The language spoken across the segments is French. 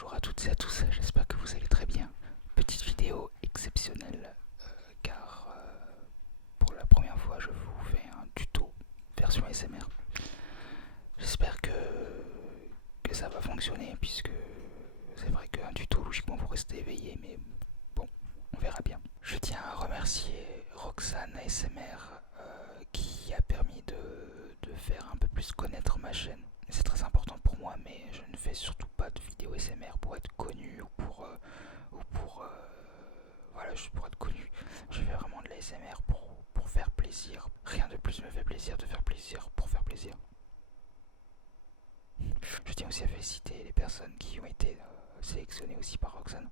Bonjour à toutes et à tous, j'espère que vous allez très bien. Petite vidéo exceptionnelle car pour la première fois je vous fais un tuto version ASMR. J'espère que ça va fonctionner puisque c'est vrai qu'un tuto logiquement vous restez éveillé mais bon, on verra bien. Je tiens à remercier Roxane ASMR qui a permis de faire un peu plus connaître ma chaîne. C'est très important pour moi, mais je ne fais surtout pas de vidéos SMR pour être connu ou pour voilà, juste pour être connu. Je fais vraiment de la SMR pour faire plaisir. Rien de plus me fait plaisir de faire plaisir pour faire plaisir. Je tiens aussi à féliciter les personnes qui ont été sélectionnées aussi par Roxane.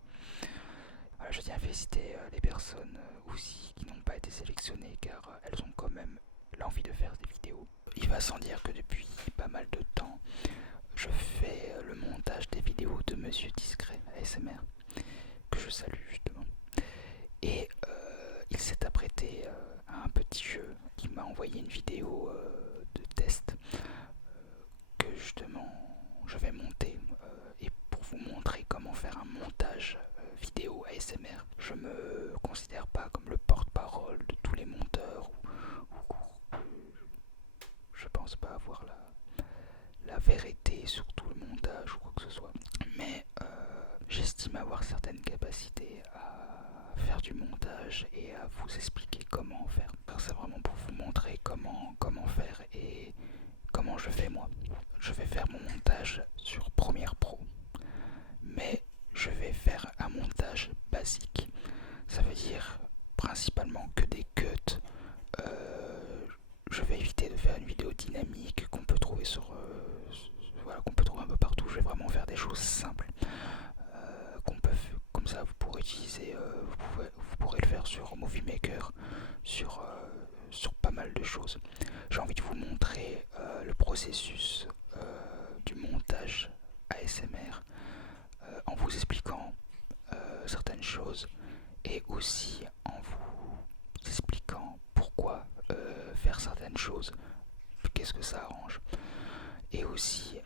Voilà, je tiens à féliciter les personnes aussi qui n'ont pas été sélectionnées car elles ont quand même l'envie de faire des vidéos. Il va sans dire que depuis pas mal de temps, je fais le montage des vidéos de Monsieur Discret ASMR, que je salue justement. Et il s'est apprêté à un petit jeu. Il m'a envoyé une vidéo de test que justement je vais monter. Et pour vous montrer comment faire un montage vidéo ASMR, je me considère pas comme le porte-parole de tous les monteurs. Je pense pas avoir la vérité sur tout le montage ou quoi que ce soit. Mais j'estime avoir certaines capacités à faire du montage et à vous expliquer comment faire. C'est vraiment pour vous montrer comment faire et comment je fais moi. Je vais faire mon montage sur Premiere Pro, mais je vais faire un montage basique. Ça veut dire principalement que des cuts. Je vais éviter de faire une vidéo dynamique qu'on peut trouver voilà, qu'on peut trouver un peu partout. Je vais vraiment faire des choses simples. Comme ça vous pourrez utiliser, vous pourrez le faire sur Movie Maker, sur pas mal de choses. J'ai envie de vous montrer le processus du montage ASMR en vous expliquant certaines choses et aussi en vous expliquant pourquoi faire certaines choses, qu'est-ce que ça arrange, et aussi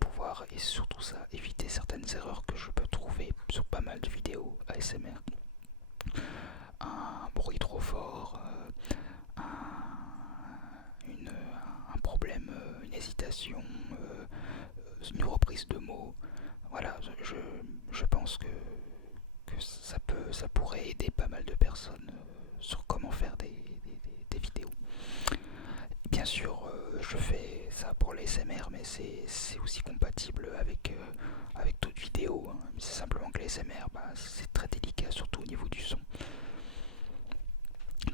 pouvoir, et surtout ça, éviter certaines erreurs que je peux trouver sur pas mal de vidéos ASMR. Un bruit trop fort, un problème, une hésitation, une reprise de mots. Voilà, je pense que ça pourrait aider pas mal de personnes sur comment faire des vidéos. Bien sûr, je fais ça pour les SMR, mais c'est aussi compatible avec d'autres vidéos. Hein. C'est simplement que les SMR, c'est très délicat, surtout au niveau du son.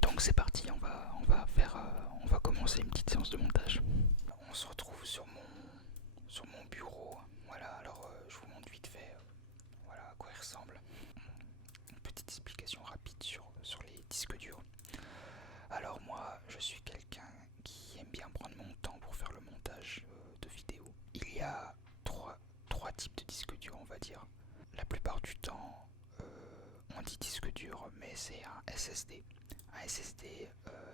Donc c'est parti, on va commencer une petite séance de montage. On se retrouve sur mon bureau. Voilà, alors je vous montre vite fait voilà à quoi il ressemble. Une petite explication rapide sur les disques durs. Alors moi, je suis quelqu'un qui aime bien prendre mon temps pour faire le montage de vidéos. Il y a trois types de disques durs, on va dire. La plupart du temps, on dit disque dur, mais c'est un SSD. Un SSD,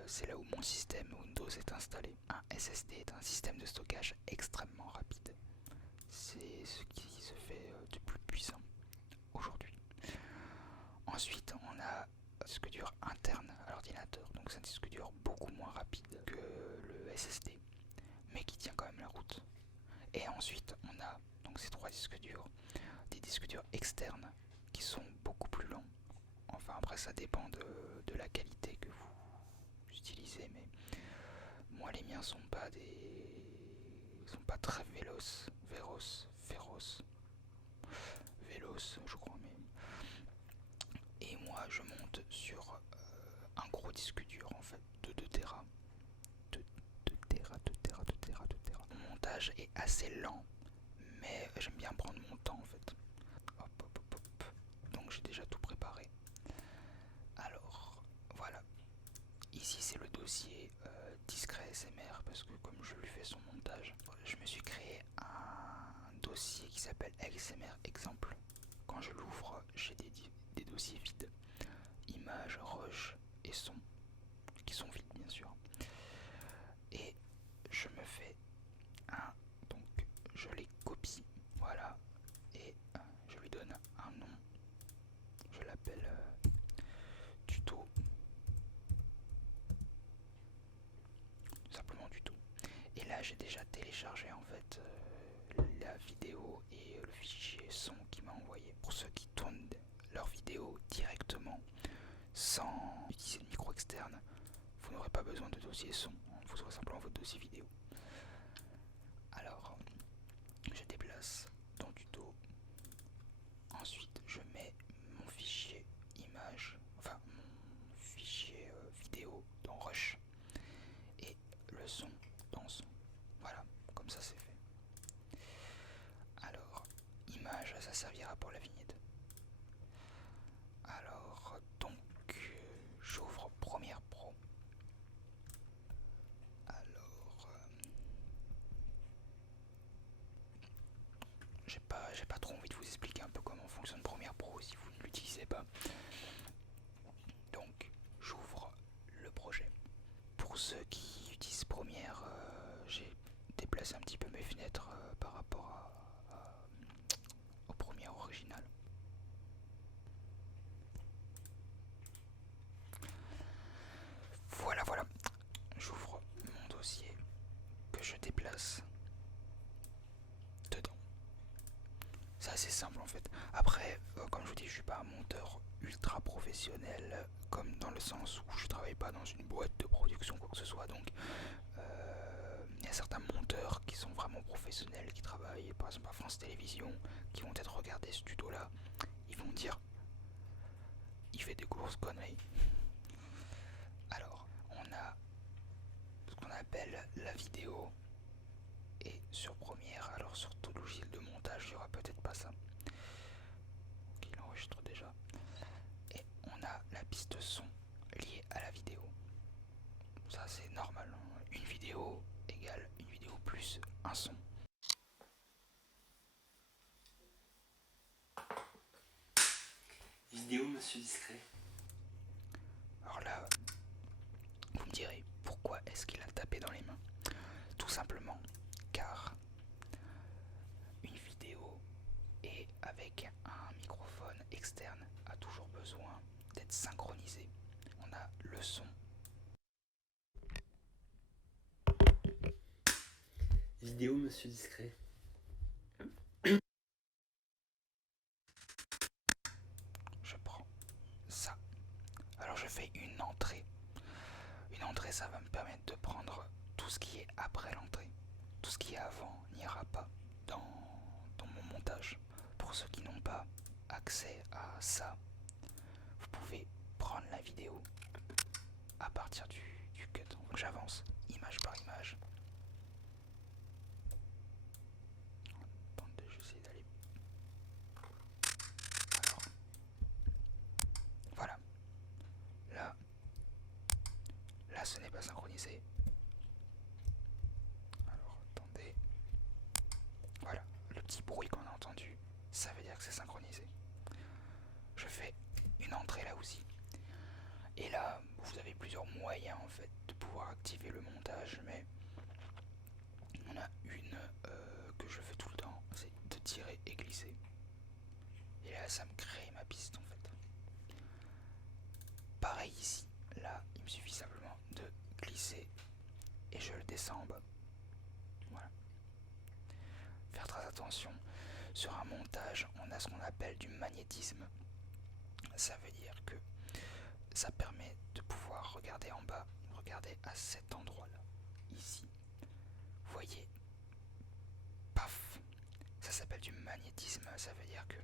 c'est là où mon système Windows est installé. Un SSD est un système de stockage extrêmement rapide. C'est ce qui se fait de plus puissant aujourd'hui. Ensuite, on a un disque dur interne à l'ordinateur, donc c'est un disque dur beaucoup moins rapide que le SSD, mais qui tient quand même la route. Et ensuite, on a donc ces trois disques durs, des disques durs externes qui sont beaucoup plus lents. Enfin, après, ça dépend de la qualité que vous utilisez, mais moi, les miens sont pas très véloces, je crois, mais. Et moi, je monte sur un gros disque dur en fait de 2 Tera. 2 Tera. Mon montage est assez lent, mais j'aime bien prendre mon temps en fait. Hop, hop, hop, hop. Donc j'ai déjà tout préparé. Alors, voilà. Ici c'est le dossier discret SMR parce que comme je lui fais son montage, je me suis créé un dossier qui s'appelle ASMR exemple. Quand je l'ouvre, j'ai des dossiers vides. Images, rush et son, qui sont vides bien sûr. Et je me fais un, donc je les copie, voilà, et je j'ai déjà téléchargé en fait la vidéo et le fichier son qu'il m'a envoyé. Pour ceux qui tournent leur vidéo directement sans utiliser de micro externe, vous n'aurez pas besoin de dossier son, vous aurez simplement votre dossier vidéo. Alors, je déplace dans tuto. Ensuite, je mets mon fichier image, enfin mon fichier vidéo dans Rush et le son dans son. Voilà, comme ça c'est fait. Alors, image, ça servira pour la vignette. Alors, donc, j'ouvre Premiere Pro. Alors, j'ai pas trop envie de vous expliquer un peu comment fonctionne Premiere Pro si vous ne l'utilisez pas. Donc, j'ouvre le projet. Pour ceux qui utilisent Premiere, j'ai déplacé un petit peu mes fenêtres par rapport au Premiere original. Voilà, j'ouvre mon dossier que je déplace dedans. C'est assez simple en fait. Après, comme je vous dis, je suis pas un monteur ultra professionnel, comme dans le sens où je travaille pas dans une boîte de production quoi que ce soit. Donc, il y a certains monteurs qui sont vraiment professionnels, qui travaillent par exemple à France Télévisions, qui vont peut-être regarder ce tuto là, ils vont dire, il fait des grosses conneries. Alors, on a ce qu'on appelle la vidéo. Et sur Premiere, alors sur tout logiciel de montage, il n'y aura peut-être pas ça. Donc il enregistre déjà. Et on a la piste son liée à la vidéo. Ça c'est normal. Une vidéo égale une vidéo plus un son. Vidéo, monsieur discret. Alors là, vous me direz, pourquoi est-ce qu'il a tapé dans les mains? Tout simplement car une vidéo et avec un microphone externe a toujours besoin d'être synchronisé. On a le son. Vidéo, monsieur discret. Je prends ça. Alors je fais une entrée. Une entrée, ça va me permettre de prendre tout ce qui est après l'entrée. Tout ce qui est avant n'ira pas dans mon montage. Pour ceux qui n'ont pas accès à ça, vous pouvez prendre la vidéo à partir du cut. Donc j'avance image par image. Attendez, je vais essayer d'aller. Alors, voilà. Là, ce n'est pas synchronisé. Alors, attendez. Voilà, le petit bruit qu'on a entendu, ça veut dire que c'est synchronisé. Je fais une entrée là aussi. Et là, vous avez plusieurs moyens en fait de pouvoir activer le montage, mais on a une que je fais tout le temps, c'est de tirer et glisser. Et là, ça me crée ma piste en fait. Pareil ici, là, il me suffit simplement de glisser et je le descends en bas. Voilà. Faire très attention. Sur un montage, on a ce qu'on appelle du magnétisme. Ça veut dire que ça permet de pouvoir regarder en bas, regarder à cet endroit-là, ici. Vous voyez, paf, ça s'appelle du magnétisme. Ça veut dire que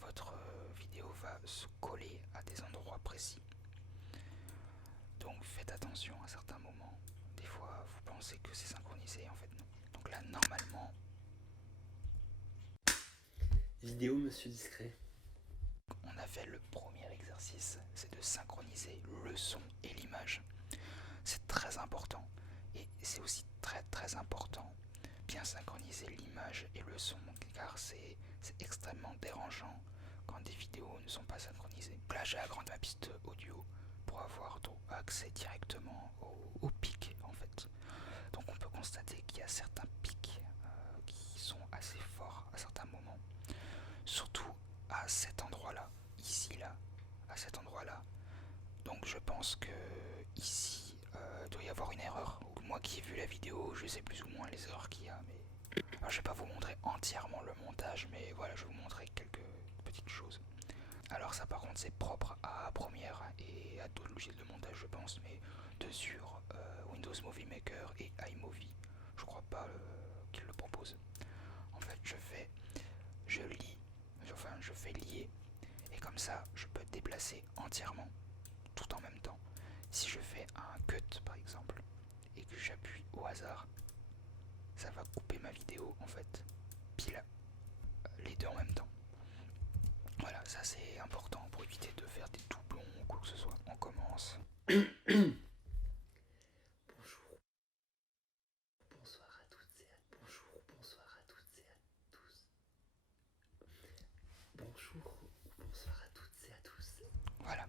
votre vidéo va se coller à des endroits précis. Donc faites attention à certains moments. Des fois, vous pensez que c'est synchronisé, en fait non. Donc là, normalement... Vidéo, monsieur discret. On a fait le premier exercice, c'est de synchroniser le son et l'image. C'est très important. Et c'est aussi très important bien synchroniser l'image et le son, car c'est extrêmement dérangeant quand des vidéos ne sont pas synchronisées. Là, j'ai agrandi ma piste audio pour avoir accès directement au pic en fait. Donc on peut constater qu'il y a certains pics qui sont assez forts à certains moments. Surtout à cet endroit-là, ici là, à cet endroit-là. Donc je pense que ici il doit y avoir une erreur, ou moi qui ai vu la vidéo, je sais plus ou moins les erreurs qu'il y a, mais... Alors je vais pas vous montrer entièrement le montage, mais voilà, je vais vous montrer quelques petites choses. Alors ça par contre c'est propre à Premiere et à d'autres logiciels de montage je pense, mais sur Windows Movie Maker et iMovie, je crois pas qu'ils le proposent. En fait je fais lier, et comme ça je peux déplacer entièrement, tout en même temps. Si je fais un cut par exemple, et que j'appuie au hasard, ça va couper ma vidéo en fait, pile les deux en même temps. Voilà, ça c'est important pour éviter de faire des doublons ou quoi que ce soit. On commence. Bonjour, bonsoir à toutes et à bonjour, bonsoir à toutes et à tous. Bonjour, bonsoir à toutes et à tous. Voilà.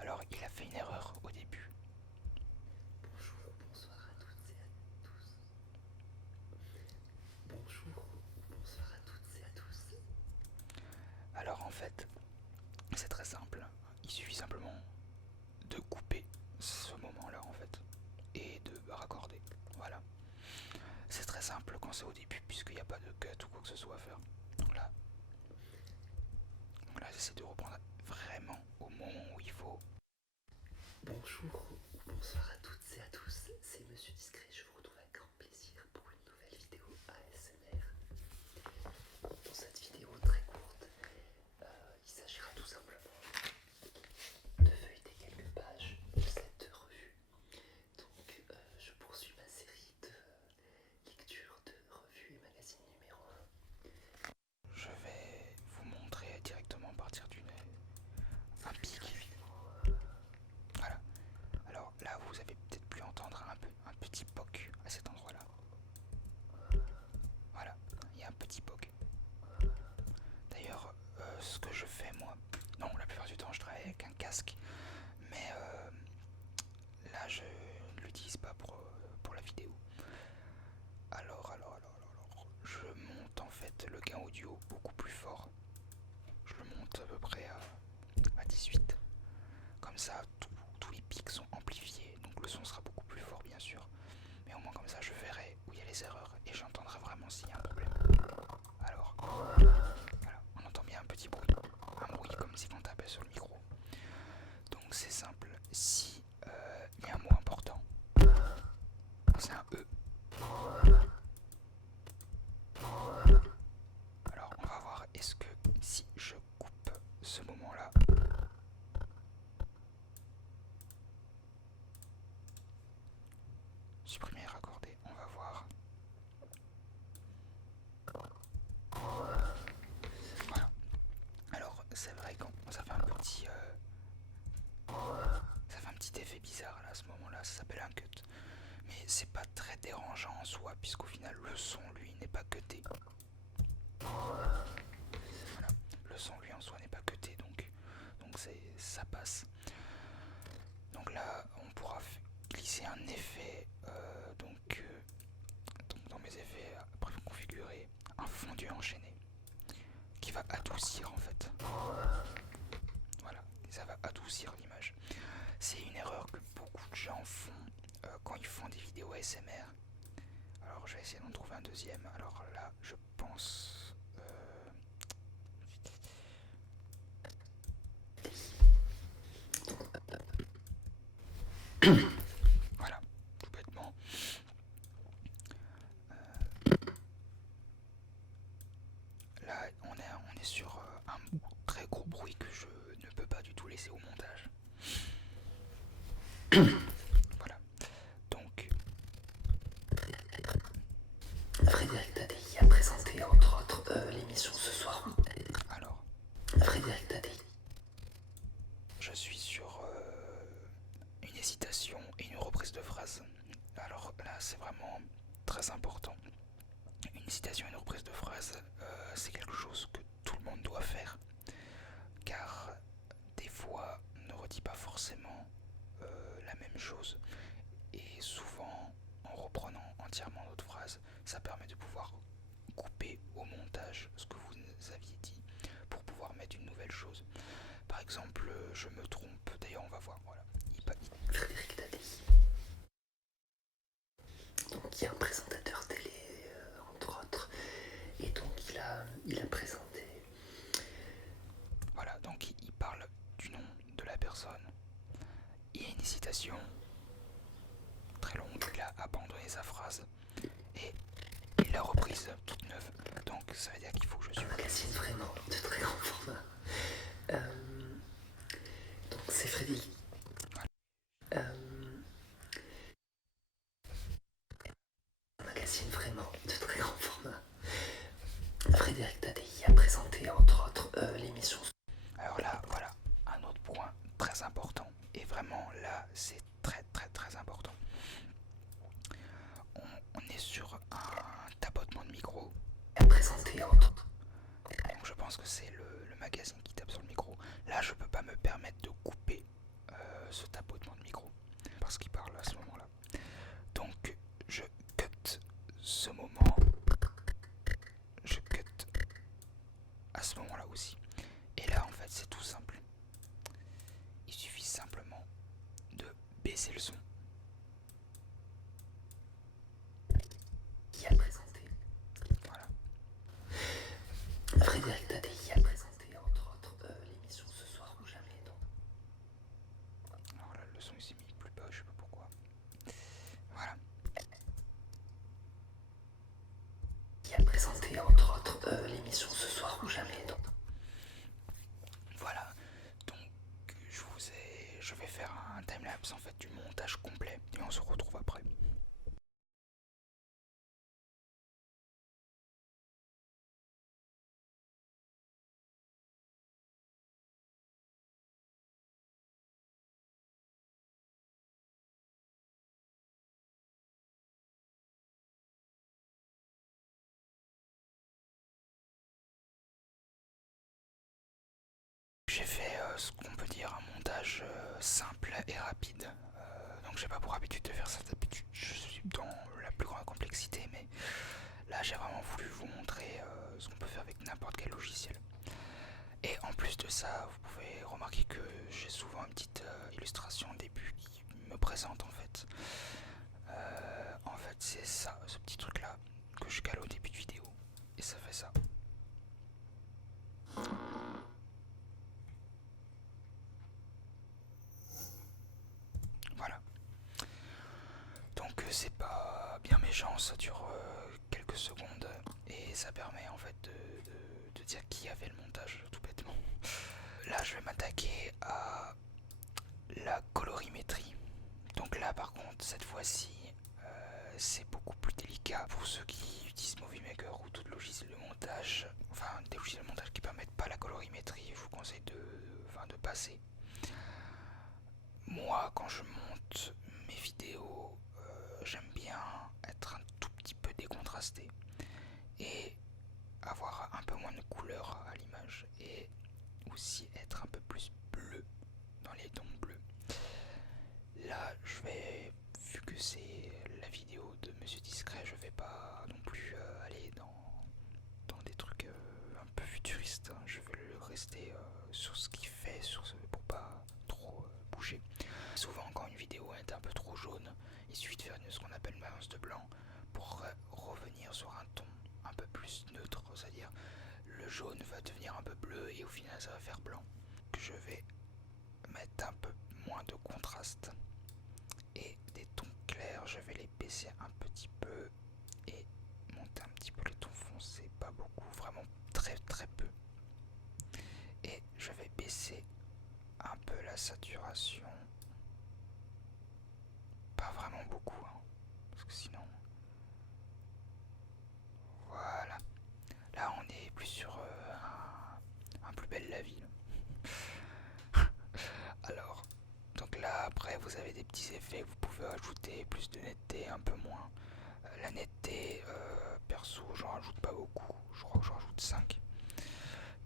Alors il a fait une erreur au début. Bonjour, bonsoir à toutes et à tous. Bonjour, bonsoir à toutes et à tous. Alors en fait, c'est très simple. Il suffit simplement de couper ce moment-là en fait et de raccorder. Voilà. C'est très simple quand c'est au début puisqu'il n'y a pas de cut ou quoi que ce soit à faire. Donc là, j'essaie de reprendre vraiment au moment où il faut. Bonjour, bonsoir à toutes et à tous. C'est Monsieur Discret. Je vous retrouve avec grand plaisir pour une nouvelle vidéo ASMR. Dans cette vidéo très courte, il s'agira tout simplement de feuilleter quelques pages de cette revue. Donc, je poursuis ma série de lecture de revues et magazines numéro 1. Je vais vous montrer directement partir un pic. Voilà. Alors là, vous avez peut-être pu entendre un petit poc à cet endroit-là. Voilà, il y a un petit poc. D'ailleurs, ce que je fais moi, non, la plupart du temps, je travaille avec un casque, mais là, je ne l'utilise pas pour la vidéo. Alors, je monte en fait le gain audio beaucoup plus fort. Je le monte à peu près à 18. Comme ça, tous les pics sont amplifiés, donc le son sera beaucoup plus fort bien sûr. Mais au moins comme ça, je verrai où il y a les erreurs et j'entendrai vraiment s'il y a un problème. Alors, voilà, on entend bien un petit bruit. Un bruit comme si on tapait sur le micro. Donc c'est simple, si il y a un mot important, c'est un E. Alors on va voir, est-ce que si je coupe ce moment-là, supprimer et raccorder, on va voir. Voilà. Alors c'est vrai quand ça fait un petit effet bizarre là, à ce moment-là, ça s'appelle un cut. Mais c'est pas très dérangeant en soi, puisqu'au final le son lui n'est pas cuté. Voilà. Le son lui en soi n'est pas cuté, donc ça passe. Donc là on pourra glisser un effet, donc dans mes effets, après configurer un fondu enchaîné qui va adoucir en fait. Voilà, ça va adoucir l'image. C'est une erreur que beaucoup de gens font quand ils font des vidéos ASMR. Alors je vais essayer d'en trouver un deuxième. Alors là je pense... Voilà, tout bêtement. Là on est sur un très gros bruit que je ne peux pas du tout laisser au montage. Voilà, donc... Frédéric Tadei a présenté entre autres l'émission ce soir. Alors, Frédéric Tadei. je suis sur une hésitation et une reprise de phrase. Alors là c'est vraiment très important. Une hésitation et une reprise de phrase, c'est quelque chose que tout le monde doit faire, car des fois on ne redit pas forcément la même chose, et souvent en reprenant entièrement notre phrase, ça permet de pouvoir couper au montage ce que vous aviez dit pour pouvoir mettre une nouvelle chose. Par exemple, je me trompe, d'ailleurs on va voir, voilà. Frédéric Tadei. personne. Il y a une hésitation très longue, il a abandonné sa phrase et il l'a reprise toute neuve. Donc ça veut dire qu'il faut que je Un suive. magazine vraiment de très grand format. Donc c'est Frédéric. Un magazine vraiment de très grand format. Frédéric Tadei a présenté entre autres l'émission. Alors là, voilà, un autre point très important. Et vraiment là, c'est très important. On est sur un tapotement de micro. A présenté entre autres. Donc je pense que c'est le magazine qui tape sur le micro. Là, je peux pas me permettre de couper ce tapotement de micro parce qu'il parle à ce moment-là. Donc je cut ce moment. Je cut à ce moment-là aussi. Et là, en fait, c'est tout simple. Il suffit simplement de baisser le son. Qui a présenté. Voilà. Frédéric Tadei a présenté entre autres l'émission Ce soir ou jamais. Donc. Alors là, le son il s'est mis plus bas, je sais pas pourquoi. Voilà. Qui a présenté entre autres l'émission Ce soir ou jamais. Donc. Voilà. Donc je vais faire un timelapse en fait du montage complet et on se retrouve après. J'ai fait ce qu'on peut dire un montage simple et rapide. Donc j'ai pas pour habitude de faire ça d'habitude. Je suis dans la plus grande complexité, mais là j'ai vraiment voulu vous montrer ce qu'on peut faire avec n'importe quel logiciel. Et en plus de ça, vous pouvez remarquer que j'ai souvent une petite illustration au début qui me présente en fait. En fait c'est ça, ce petit truc là que je cale au début de vidéo. Et ça fait ça. Voilà. Donc c'est pas bien méchant, ça dure quelques secondes et ça permet en fait de dire qui a fait le montage tout bêtement. Là je vais m'attaquer à la colorimétrie. Donc là par contre cette fois-ci c'est beaucoup plus délicat pour ceux qui utilisent Movie Maker ou d'autres logiciels de montage, enfin des logiciels de montage qui permettent pas la colorimétrie, je vous conseille de passer. Moi quand je monte mes vidéos, j'aime bien être un tout petit peu décontrasté et avoir un peu moins de couleur à l'image et aussi être un peu plus bleu dans les tons bleus. Là je vais, vu que c'est la vidéo de Monsieur Discret, je vais pas non plus aller dans des trucs un peu futuristes, hein. Je vais rester sur ce qu'il fait, pour pas trop bouger. Souvent quand une vidéo est un peu trop jaune, il suffit de faire ce qu'on appelle une balance de blanc pour revenir sur un ton un peu plus neutre, c'est-à-dire le jaune va devenir un peu bleu et au final ça va faire blanc. Je vais mettre un peu moins de contraste et des tons clairs, je vais les baisser un petit peu et monter un petit peu les tons foncés, pas beaucoup, vraiment très peu. Et je vais baisser un peu la saturation, pas vraiment beaucoup, hein, parce que sinon... Voilà. Là on est plus sur un plus belle la ville. Alors, donc là après vous avez des petits effets, vous pouvez ajouter plus de netteté, un peu moins. La netteté, perso, j'en rajoute pas beaucoup, je crois que j'en rajoute 5.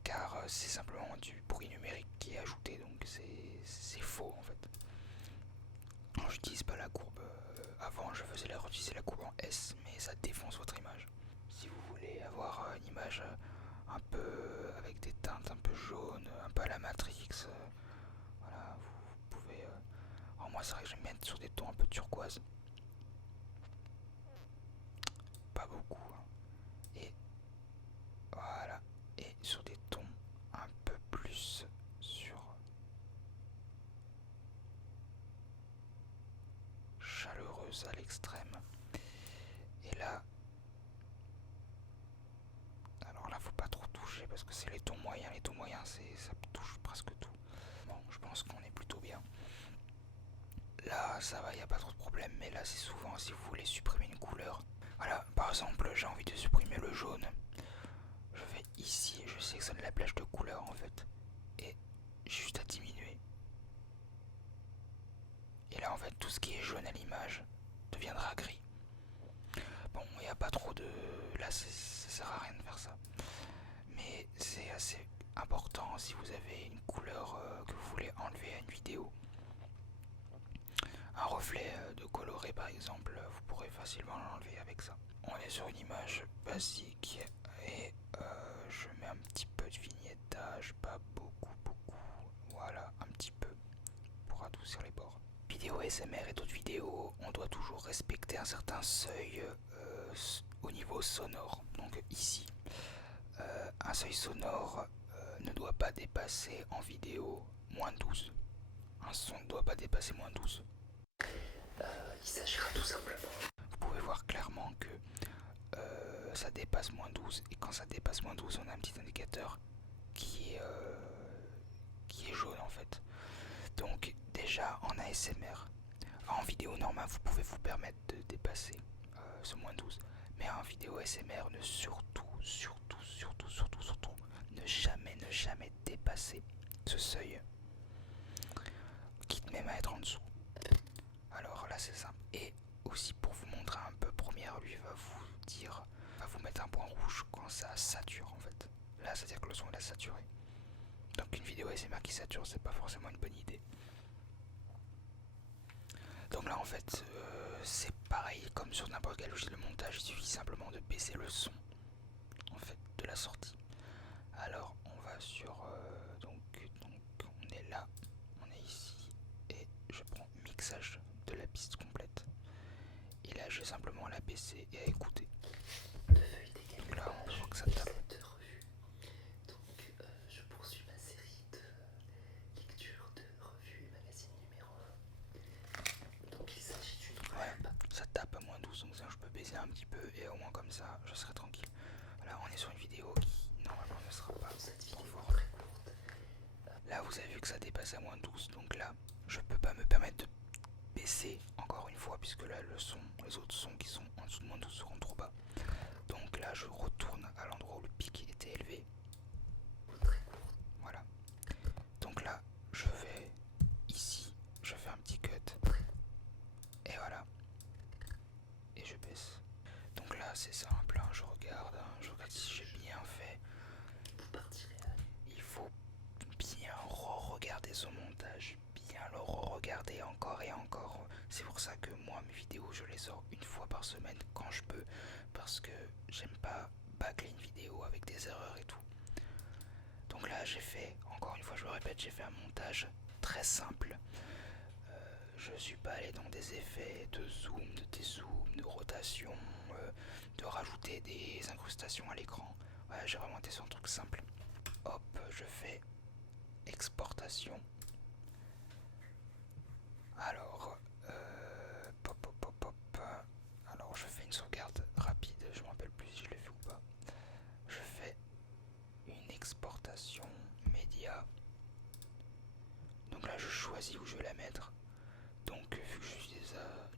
Car c'est simplement du bruit numérique qui est ajouté, donc c'est faux en fait. J'utilise pas la courbe, avant je faisais utiliser la courbe en S, mais ça défonce votre image. Si vous voulez avoir une image un peu avec des teintes un peu jaunes, un peu à la Matrix, voilà, vous pouvez... Alors moi c'est vrai que j'aime bien être sur des tons un peu turquoise. Pas beaucoup, hein. Et voilà, et sur des tons un peu plus sur moyens. Les taux moyens, ça touche presque tout. Bon, je pense qu'on est plutôt bien. Là, ça va, il n'y a pas trop de problème, mais là, c'est souvent si vous voulez supprimer une couleur. Voilà, par exemple, j'ai envie de supprimer le jaune. Je vais ici, je sélectionne la plage de couleurs en fait, et juste à diminuer. Et là, en fait, tout ce qui est jaune à l'image deviendra gris. Bon, il n'y a pas trop de... Là, ça sert à rien de faire ça. Mais c'est assez important si vous avez une couleur que vous voulez enlever à une vidéo. Un reflet de coloré par exemple, vous pourrez facilement l'enlever avec ça. On est sur une image basique et je mets un petit peu de vignettage, pas beaucoup. Voilà, un petit peu pour adoucir les bords. Vidéo ASMR et d'autres vidéos, on doit toujours respecter un certain seuil au niveau sonore. Donc ici, un seuil sonore ne doit pas dépasser en vidéo moins 12. Un son ne doit pas dépasser moins 12. Il s'agira tout simplement. Vous pouvez voir clairement que ça dépasse moins 12 et quand ça dépasse moins 12 on a un petit indicateur qui est jaune en fait. Donc déjà en ASMR, en vidéo normale vous pouvez vous permettre de dépasser ce moins 12, mais en vidéo ASMR ne surtout ne jamais dépasser ce seuil, quitte même à être en dessous. Alors là c'est simple. Et aussi pour vous montrer un peu, première lui va vous mettre un point rouge quand ça sature en fait. Là c'est à dire que le son est saturé. Donc une vidéo ASMR qui sature c'est pas forcément une bonne idée. Donc là en fait c'est pareil comme sur n'importe quel logiciel de montage, il suffit simplement de baisser le son en fait de la sortie. Alors on va sur donc on est là, on est ici et je prends mixage de la piste complète. Et là je vais simplement la baisser et à écouter. Donc là on voit que ça tape. Donc je poursuis ma série de lecture de revues et magazines numéro 1. Donc il s'agit d'une Ouais, ça tape à moins 12, donc ça je peux baisser un petit peu et au moins comme ça je serai tranquille. Voilà, on est sur une vidéo qui normalement ne sera pas cette vidéo trop très courte. Là vous avez vu que ça dépasse à moins 12, donc là je peux pas me permettre de baisser encore une fois puisque là le son, les autres sons qui sont en dessous de moins 12 seront trop bas. Donc là je retourne à l'endroit où le pic était élevé. Voilà. Donc là je vais ici, je fais un petit cut. Et voilà. Et je baisse. Donc là c'est simple, hein, je regarde si j'ai bien fait. Il faut bien re-regarder son montage, bien le re-regarder encore et encore. C'est pour ça que moi mes vidéos je les sors une fois par semaine quand je peux, parce que j'aime pas bâcler une vidéo avec des erreurs et tout. Donc là j'ai fait, encore une fois je le répète, j'ai fait un montage très simple. Je suis pas allé dans des effets de zoom, de dézoom, de rotation, de rajouter des incrustations à l'écran. Ouais, j'ai vraiment été sur un truc simple. Hop, je fais exportation. Alors, alors je fais une sauvegarde rapide, je me rappelle plus si je l'ai fait ou pas. Je fais une exportation média. Donc là je choisis où je vais la mettre. Donc vu que je suis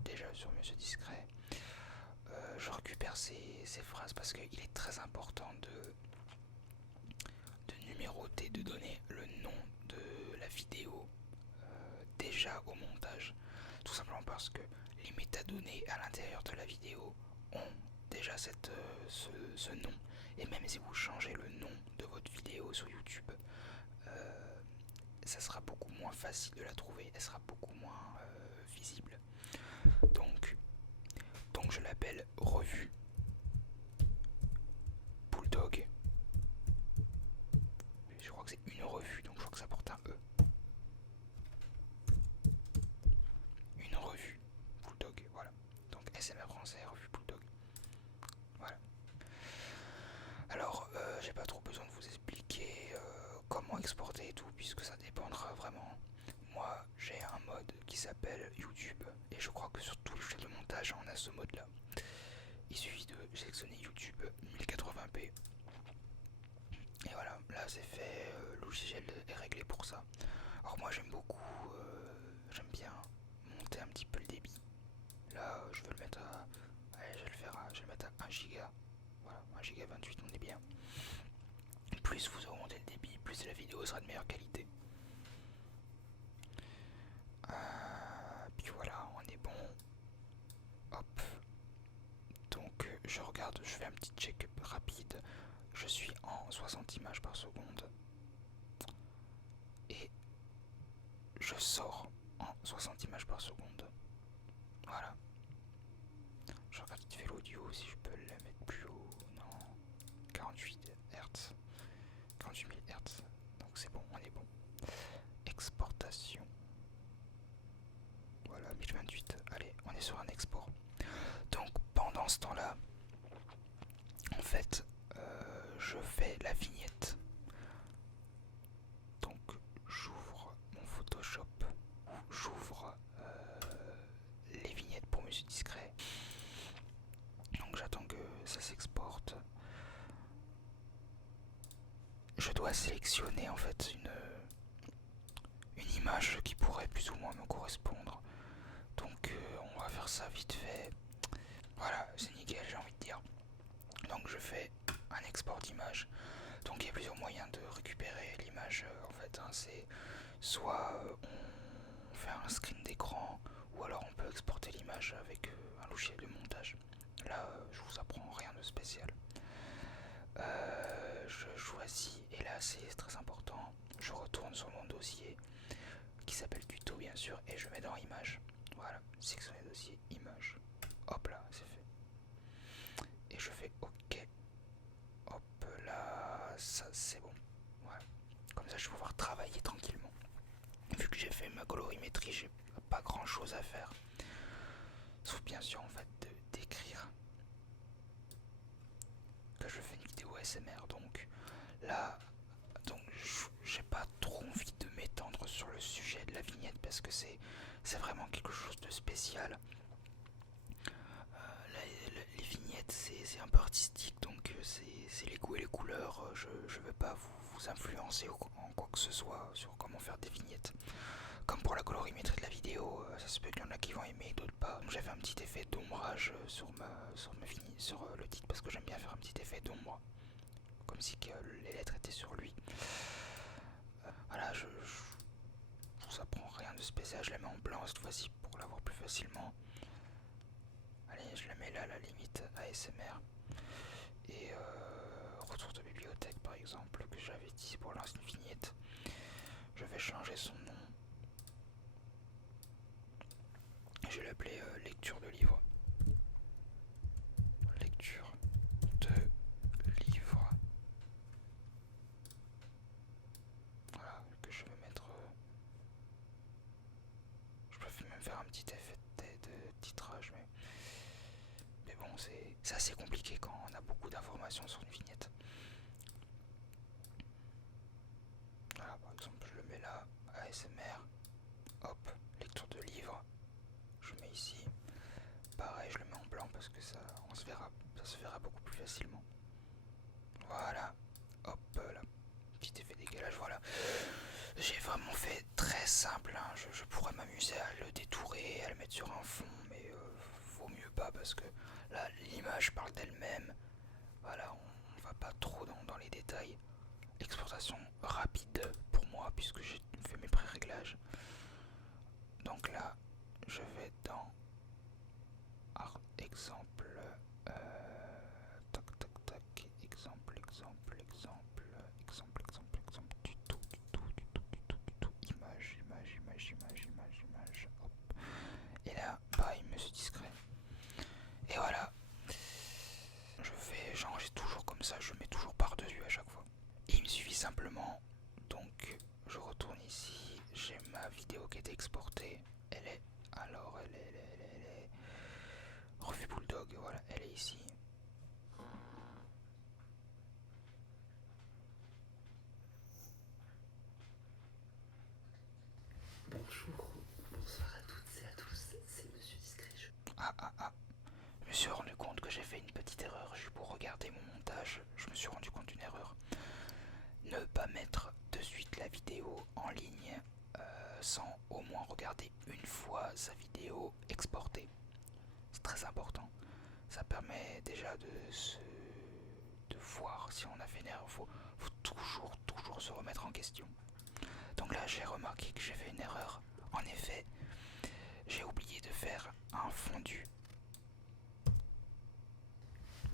déjà sur Monsieur Discret, je récupère ces phrases parce qu'il est très important de numéroter, de donner le nom de la vidéo déjà au montage. Tout simplement parce que les métadonnées à l'intérieur de la vidéo ont déjà ce nom. Et même si vous changez le nom de votre vidéo sur YouTube, ça sera beaucoup moins facile de la trouver, elle sera beaucoup moins visible. Donc je l'appelle revue Bulldog. Je crois que c'est une revue, donc je crois que ça porte un E. Une revue Bulldog, voilà. Donc SMR français, revue Bulldog. Voilà. Alors, j'ai pas trop besoin de vous expliquer comment exporter et tout, puisque ça dépendra vraiment. Moi, j'ai un mode qui s'appelle YouTube, et je crois que sur tous les logiciels de montage, on a ce mode-là. Il suffit de sélectionner YouTube 1080p. Et voilà, là c'est fait. ça. Alors moi j'aime bien monter un petit peu le débit. Là je veux le mettre à, allez, je vais le mettre à 1 giga. Voilà, 1 giga 28, on est bien. Plus vous augmentez le débit, plus la vidéo sera de meilleure qualité. Puis voilà, on est bon. Hop. Donc je regarde, je fais un petit check-up rapide. Je suis en 60 images par seconde. Et je sors en 60 images par seconde. Voilà. Je regarde vite fait l'audio si je peux le mettre plus haut. Non. 48 Hz. 48 000 Hz. Donc c'est bon, on est bon. Exportation. Voilà, 1028. Allez, on est sur un export. Donc pendant ce temps-là, en fait, je fais la vignette. Donc j'ouvre mon Photoshop, ou j'ouvre les vignettes pour Monsieur Discret. Donc j'attends que ça s'exporte. Je dois sélectionner en fait une image qui pourrait plus ou moins me correspondre. Donc on va faire ça vite fait. Voilà, c'est nickel, j'ai envie de dire. Donc je fais un export d'image. Donc il y a plusieurs moyens de récupérer l'image en fait. Hein, c'est soit on fait un screen d'écran, ou alors on peut exporter l'image avec un logiciel de montage. Là je vous apprends rien de spécial. Je choisis, et là c'est très important, je retourne sur mon dossier qui s'appelle tuto bien sûr, et je mets dans images. Voilà, sélectionner dossier, images. Hop là, c'est fait. Et je fais OK. Hop là, ça c'est bon. Voilà. Comme ça je vais pouvoir travailler tranquillement. Vu que j'ai fait ma colorimétrie, j'ai pas grand chose à faire. Sauf bien sûr en fait d'écrire que je fais une vidéo ASMR. Donc là, donc j'ai pas trop envie de m'étendre sur le sujet de la vignette parce que c'est vraiment quelque chose de spécial. Les vignettes c'est un peu artistique, donc c'est les goûts et les couleurs. Je veux pas vous influencer en quoi que ce soit sur comment faire des vignettes. Comme pour la colorimétrie de la vidéo, ça se peut qu'il y en a qui vont aimer, d'autres pas. Donc j'ai fait un petit effet d'ombrage sur le titre parce que j'aime bien faire un petit effet d'ombre, comme si les lettres étaient sur lui. Voilà, je vous apprends rien de spécial, je la mets en blanc cette fois-ci pour la voir plus facilement. Allez, je la mets là à la limite ASMR. Et retour de bibliothèque par exemple, que j'avais dit pour lancer une vignette. Je vais changer son nom. Je vais l'appeler lecture de livre. Lecture de livre. Voilà, que je vais mettre. Je peux même faire un petit effet de titrage, mais bon, c'est assez compliqué quand on a beaucoup d'informations sur une vignette. Voilà, par exemple, je le mets là, ASMR. Hop, lecture de livre. Je mets ici. Pareil, je le mets en blanc parce que ça se verra beaucoup plus facilement. Voilà, hop là, petit effet décalage, voilà. J'ai vraiment fait très simple, hein. Je pourrais m'amuser à le détourer, à le mettre sur un fond, mais vaut mieux pas parce que là l'image parle d'elle-même. Voilà, on va pas trop dans les détails. Exportation rapide pour moi puisque j'ai fait mes pré-réglages. Donc là, je vais dans exemple, tac tac tac, exemple, tuto, image, hop. Et là, pareil, Monsieur Discret. Et voilà, j'enregistre toujours comme ça, je mets toujours par-dessus à chaque fois. Et il me suffit simplement, donc je retourne ici, j'ai ma vidéo qui est exportée, elle est Revue Bulldog, voilà, elle est ici. Bonjour, bonsoir à toutes et à tous, c'est Monsieur Discret. Je me suis rendu compte que j'ai fait une petite erreur. Je suis pour regarder mon montage, je me suis rendu compte d'une erreur. Ne pas mettre de suite la vidéo vidéo en ligne sans au moins regarder une fois sa vidéo exportée. C'est très important. Ça permet déjà de voir si on a fait une erreur. Faut toujours se remettre en question. Donc là, j'ai remarqué que j'ai fait une erreur. En effet, j'ai oublié de faire un fondu.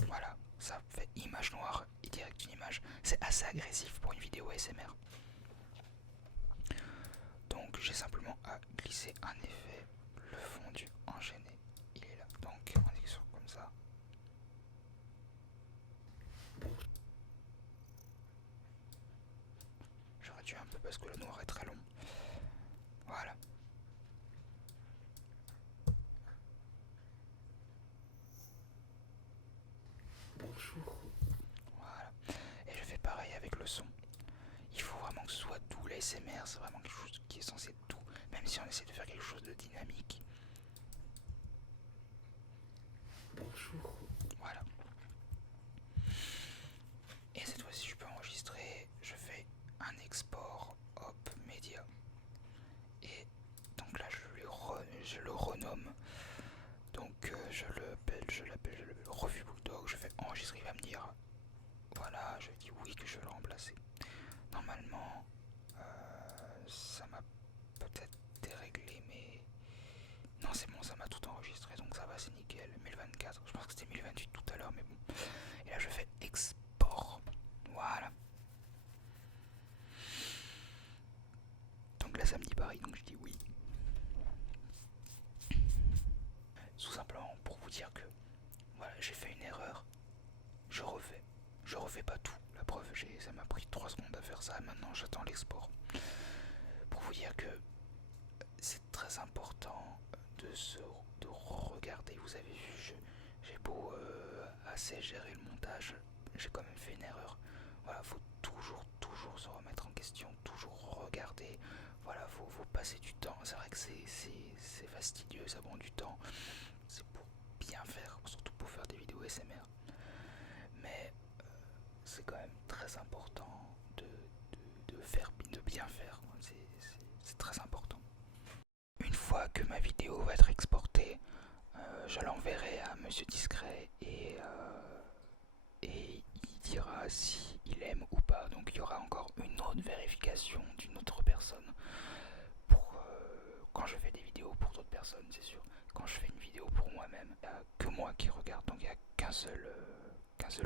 Voilà, ça fait image noire et direct une image. C'est assez agressif pour une vidéo ASMR. Donc j'ai simplement à glisser un effet, le fondu enchaîné. Il est là. Donc on est sur comme ça. Je réduis un peu parce que le noir est très long. Voilà. Bonjour. Voilà. Et je fais pareil avec le son. Il faut vraiment que ce soit doux. L'ASMR, c'est vraiment quelque chose qui est censé être doux. Même si on essaie de faire quelque chose de dynamique. Bonjour. Voilà. Et cette fois-ci, je peux enregistrer. Je fais un export hop média. Et donc là, je le renomme. Donc je l'appelle revue Bulldog. Je fais enregistrer. Il va me dire voilà. Je dis oui que je vais le remplacer. Normalement, ça m'a peut-être déréglé, mais non, c'est bon, ça m'a tout enregistré, donc ça va, c'est nickel. 1024, je pense que c'était 1028 tout à l'heure, mais bon. Et là, je fais export. Voilà. Donc là, ça me dit pareil, donc je dis oui. Tout simplement pour vous dire que voilà, j'ai fait une erreur. Je refais. Je refais pas tout. La preuve, ça m'a pris 3 secondes à faire ça. Maintenant, j'attends l'export. Pour vous dire que c'est très important de regarder. Vous avez vu, j'ai beau assez gérer le montage, j'ai quand même fait une erreur. Voilà, faut toujours se remettre en question, toujours regarder. Voilà, faut passer du temps. C'est vrai que c'est fastidieux, ça prend du temps. C'est pour bien faire, surtout pour faire des vidéos SMR. Mais c'est quand même très important de bien faire. C'est très important. Une fois que ma vidéo va être exportée, je l'enverrai à Monsieur Discret et il dira si il aime ou pas. Donc il y aura encore une autre vérification d'une autre personne pour quand je fais des vidéos pour d'autres personnes, c'est sûr. Quand je fais une vidéo pour moi-même, il n'y a que moi qui regarde, donc il n'y a qu'un seul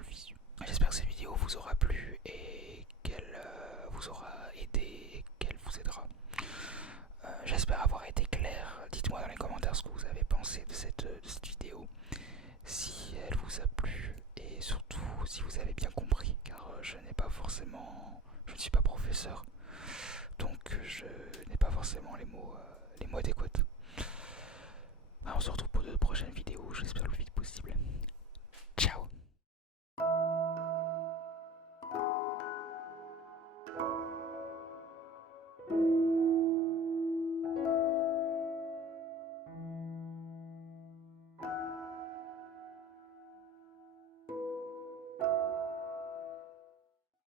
visu. J'espère que cette vidéo vous aura plu et qu'elle vous aura aidé et qu'elle vous aidera. J'espère avoir été clair. Dites-moi dans les commentaires ce que vous avez pensé de cette vidéo, si elle vous a plu et surtout si vous avez bien compris, car je ne suis pas professeur, donc je n'ai pas forcément les mots adéquats. On se retrouve pour de prochaines vidéos, j'espère le plus vite possible. Ciao.